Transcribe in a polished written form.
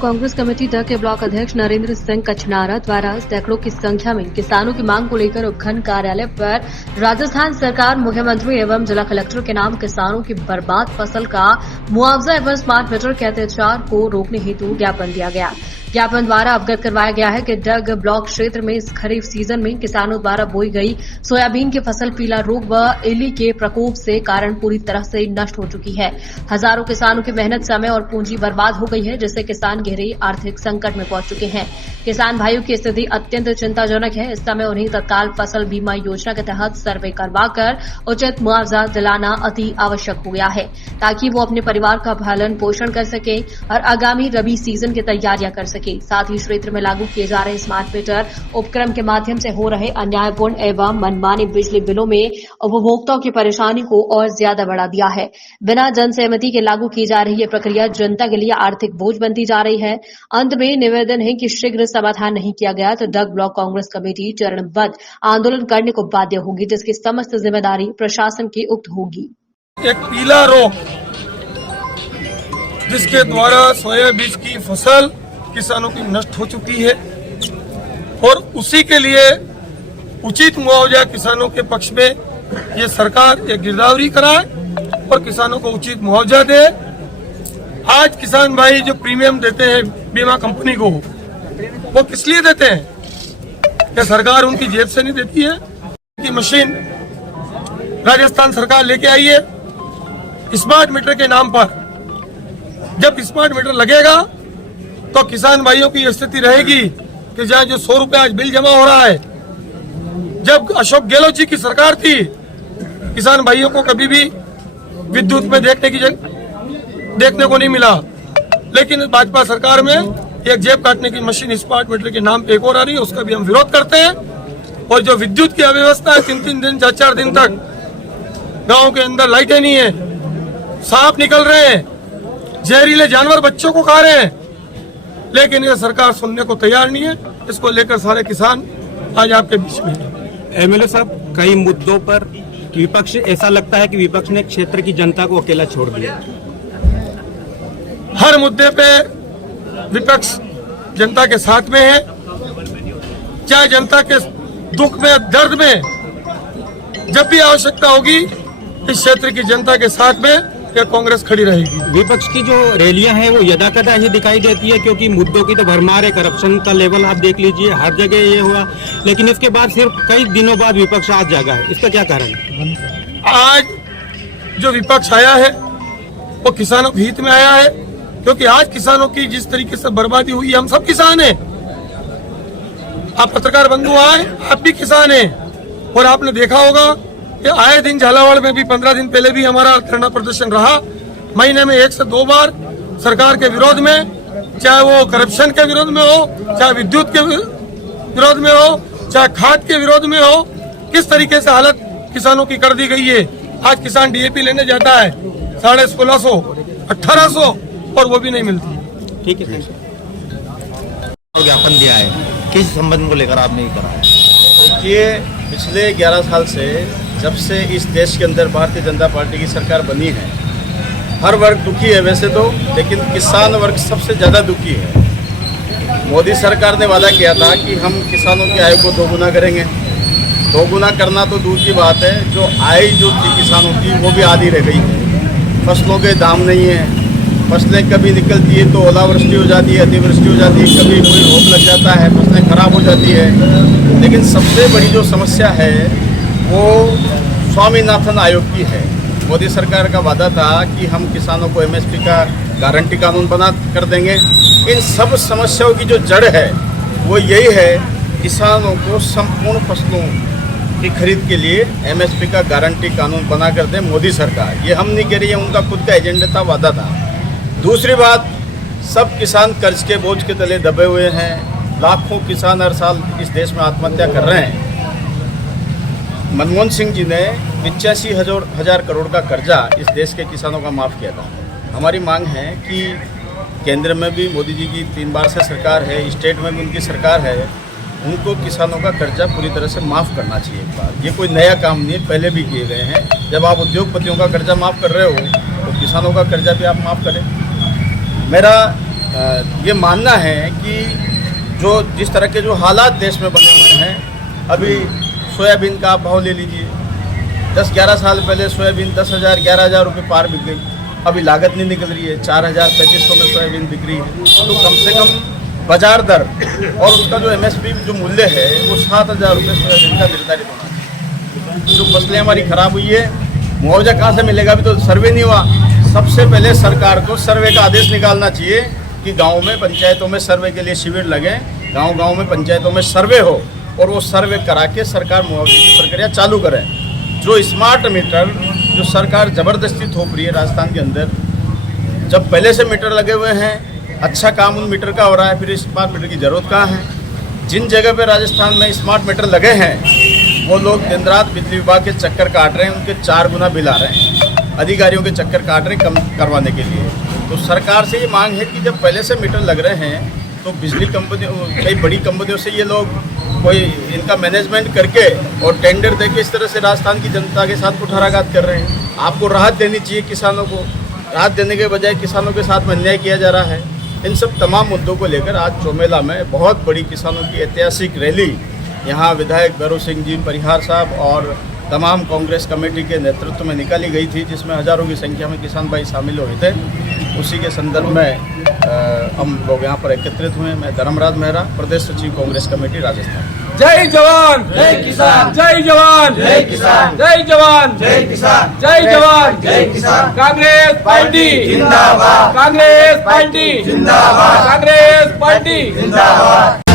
Congress committee the के block अध्यक्ष नरेंद्र सिंह कचनारा द्वारा सैकड़ों की संख्या में किसानों की मांग को लेकर उपखंड कार्यालय पर राजस्थान सरकार, मुख्यमंत्री एवं जिला कलेक्टर के नाम किसानों की बर्बाद फसल का मुआवजा एवं स्मार्ट मीटर के अत्याचार को रोकने हेतु ज्ञापन दिया गया। ज्ञापन द्वारा अवगत करवाया गया है कि डग ब्लॉक क्षेत्र में इस खरीफ सीजन में किसानों द्वारा बोई गई सोयाबीन की फसल पीला रोग व इली के प्रकोप से कारण पूरी तरह से नष्ट हो चुकी है। हजारों किसानों की मेहनत, समय और पूंजी बर्बाद हो गई है, जिससे किसान गहरी आर्थिक संकट में पहुंच चुके हैं। किसान भाइयों की स्थिति अत्यंत चिंताजनक है। इस समय उन्हें तत्काल फसल बीमा योजना के तहत सर्वे करवाकर उचित मुआवजा दिलाना अति आवश्यक हो गया है, ताकि वो अपने परिवार का भरण पोषण कर सके और आगामी रबी सीजन की तैयारियां कर सके। साथ ही क्षेत्र में लागू किए जा रहे स्मार्ट मीटर उपक्रम के माध्यम से हो रहे अन्यायपूर्ण एवं मनमानी बिजली बिलों में उपभोक्ताओं की परेशानी को और ज्यादा बढ़ा दिया है। बिना जन सहमति के लागू की जा रही यह प्रक्रिया जनता के लिए आर्थिक बोझ बनती जा रही है। अंत में निवेदन है कि शीघ्र समाधान नहीं किया गया तो डग ब्लॉक कांग्रेस कमेटी चरणबद्ध आंदोलन करने को बाध्य होगी, जिसकी समस्त जिम्मेदारी प्रशासन की उक्त होगी। एक पीला रोग जिसके द्वारा सोयाबीन की फसल किसानों की नष्ट हो चुकी है और उसी के लिए उचित मुआवजा किसानों के पक्ष में ये सरकार एक गिरदावरी कराए और किसानों को उचित मुआवजा दे। आज किसान भाई जो प्रीमियम देते हैं बीमा कंपनी को, वो किस लिए देते हैं? क्या सरकार उनकी जेब से नहीं देती है? की मशीन राजस्थान सरकार लेके आई है स्मार्ट मीटर के नाम पर। जब स्मार्ट मीटर लगेगा तो किसान भाइयों की स्थिति रहेगी कि जहाँ जो 100 रुपए आज बिल जमा हो रहा है, जब अशोक गहलोत जी की सरकार थी, किसान भाइयों को कभी भी विद्युत में देखने को नहीं मिला। लेकिन भाजपा सरकार में एक जेब काटने की मशीन स्मार्ट मीटर के नाम पे एक और आ रही है, उसका भी हम विरोध करते हैं। और जो विद्युत की अव्यवस्था है, 3-3 दिन 4-4 दिन तक गाँव के अंदर लाइटें नहीं है, सांप निकल रहे हैं, जहरीले जानवर बच्चों को खा रहे हैं, लेकिन ये सरकार सुनने को तैयार नहीं है। इसको लेकर सारे किसान आज आपके बीच में हैं। एमएलए साहब, कई मुद्दों पर विपक्ष, ऐसा लगता है कि विपक्ष ने क्षेत्र की जनता को अकेला छोड़ दिया। हर मुद्दे पे विपक्ष जनता के साथ में है, चाहे जनता के दुख में, दर्द में जब भी आवश्यकता होगी इस क्षेत्र की जनता के साथ में या कांग्रेस खड़ी रहेगी। विपक्ष की जो रैलियां हैं वो यदाकदा ही दिखाई देती है, क्योंकि मुद्दों की तो भरमार है। करप्शन का लेवल आप देख लीजिए, हर जगह ये हुआ, लेकिन इसके बाद सिर्फ कई दिनों बाद विपक्ष आज जागा है। इसका क्या कारण है? आज जो विपक्ष आया है वो किसानों के हित में आया है, क्योंकि आज किसानों की जिस तरीके से बर्बादी हुई, हम सब किसान हैं। आप पत्रकार बंधु आए, आप भी किसान हैं और आपने देखा होगा कि आए दिन झालावाड़ में भी 15 दिन पहले भी हमारा धरना प्रदर्शन रहा। महीने में 1 से 2 बार सरकार के विरोध में, चाहे वो करप्शन के विरोध में हो, चाहे विद्युत के विरोध में हो, चाहे खाद के विरोध में हो, किस तरीके से हालत किसानों की कर दी गई है। आज किसान डीएपी लेने जाता है 1650, 1800 और वो भी नहीं मिलती। ठीक है, ज्ञापन दिया है, किस संबंध को लेकर आपने ये कराया? देखिए, पिछले 11 साल से जब से इस देश के अंदर भारतीय जनता पार्टी की सरकार बनी है, हर वर्ग दुखी है वैसे तो, लेकिन किसान वर्ग सबसे ज़्यादा दुखी है। मोदी सरकार ने वादा किया था कि हम किसानों की आय को 2 गुना करेंगे। 2 गुना करना तो दूर की बात है, जो आय जो थी किसानों की वो भी आधी रह गई है। फसलों के दाम नहीं है, फसलें कभी निकलती है तो ओलावृष्टि हो जाती है, अतिवृष्टि हो जाती है, कभी कोई रोग लग जाता है, फसलें खराब हो जाती है। लेकिन सबसे बड़ी जो समस्या है वो स्वामीनाथन आयोग की है। मोदी सरकार का वादा था कि हम किसानों को एमएसपी का गारंटी कानून बना कर देंगे। इन सब समस्याओं की जो जड़ है वो यही है, किसानों को संपूर्ण फसलों की खरीद के लिए एमएसपी का गारंटी कानून बना कर दे मोदी सरकार। ये हम नहीं कह रही है, उनका खुद का एजेंडा था, वादा था। दूसरी बात, सब किसान कर्ज के बोझ के तले दबे हुए हैं। लाखों किसान हर साल इस देश में आत्महत्या कर रहे हैं। मनमोहन सिंह जी ने 85,000 करोड़ का कर्जा इस देश के किसानों का माफ़ किया था। हमारी मांग है कि केंद्र में भी मोदी जी की 3 बार से सरकार है, स्टेट में भी उनकी सरकार है, उनको किसानों का कर्जा पूरी तरह से माफ़ करना चाहिए। एक बार, ये कोई नया काम नहीं है, पहले भी किए गए हैं। जब आप उद्योगपतियों का कर्जा माफ़ कर रहे हो तो किसानों का कर्जा भी आप माफ़ करें। मेरा ये मानना है कि जो जिस तरह के जो हालात देश में बने हुए हैं, अभी सोयाबीन का आप भाव ले लीजिए। 10-11 साल पहले सोयाबीन 10,000 11,000 रुपये पार बिक गई। अभी लागत नहीं निकल रही है, 4,000-3,500 में सोयाबीन बिक रही है। तो कम से कम बाजार दर और उसका जो MSP जो मूल्य है वो 7,000 रुपये सोयाबीन का निर्धारित होना चाहिए। जो फसलें हमारी खराब हुई है, मुआवजा कहाँ से मिलेगा? अभी तो सर्वे नहीं हुआ। सबसे पहले सरकार को सर्वे का आदेश निकालना चाहिए कि गाँव में पंचायतों में सर्वे के लिए शिविर लगे, गाँव में पंचायतों में सर्वे हो और वो सर्वे करा के सरकार मुआवजे की प्रक्रिया चालू करे। जो स्मार्ट मीटर जो सरकार ज़बरदस्ती थोप रही है राजस्थान के अंदर, जब पहले से मीटर लगे हुए हैं, अच्छा काम उन मीटर का हो रहा है, फिर स्मार्ट मीटर की ज़रूरत कहाँ है? जिन जगह पे राजस्थान में स्मार्ट मीटर लगे हैं वो लोग दिन रात बिजली विभाग के चक्कर काट रहे हैं, उनके 4 गुना बिल आ रहे हैं, अधिकारियों के चक्कर काट रहे हैं कम करवाने के लिए। तो सरकार से ये मांग है कि जब पहले से मीटर लग रहे हैं तो बिजली कंपनियों, कई बड़ी कंपनियों से ये लोग कोई इनका मैनेजमेंट करके और टेंडर देके इस तरह से राजस्थान की जनता के साथ कुठाराघात कर रहे हैं। आपको राहत देनी चाहिए किसानों को, राहत देने के बजाय किसानों के साथ में अन्याय किया जा रहा है। इन सब तमाम मुद्दों को लेकर आज चौमेला में बहुत बड़ी किसानों की ऐतिहासिक रैली यहाँ विधायक भैरव सिंह जी परिहार साहब और तमाम कांग्रेस कमेटी के नेतृत्व में निकाली गई थी, जिसमें हज़ारों की संख्या में किसान भाई शामिल हुए थे। उसी के संदर्भ में हम लोग यहाँ पर एकत्रित हुए। मैं धर्मराज मेहरा, प्रदेश सचिव कांग्रेस कमेटी राजस्थान। जय जवान जय किसान, जय जवान जय किसान, जय जवान जय किसान, जय जवान जय किसान। कांग्रेस पार्टी जिंदाबाद, कांग्रेस पार्टी जिंदाबाद, कांग्रेस पार्टी जिंदाबाद।